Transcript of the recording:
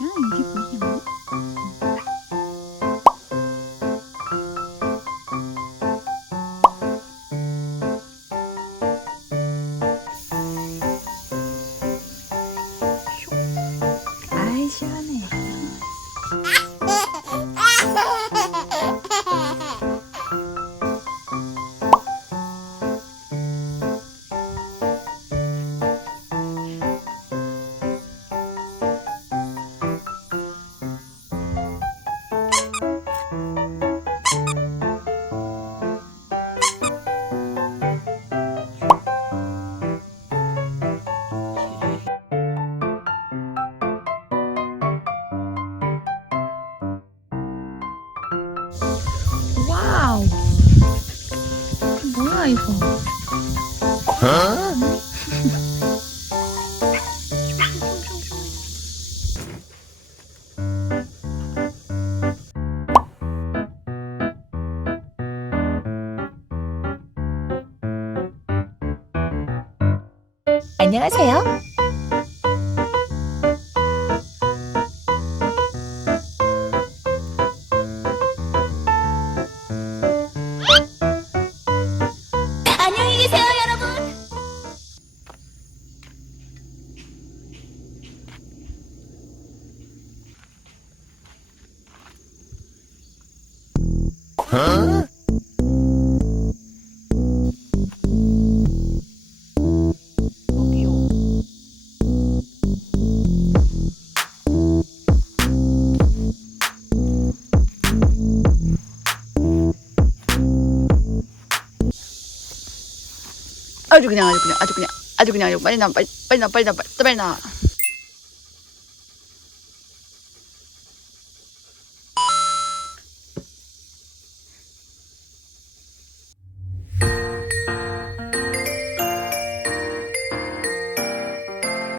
이게 뭐냐? 아이 시원해. 이거? 안녕하세요. 여기요. 아주 그냥 아주 그냥 아주 그냥 아주 그냥 아주 빨리 나 빨리 빨리 나 빨리 나 빨리, 빨리 나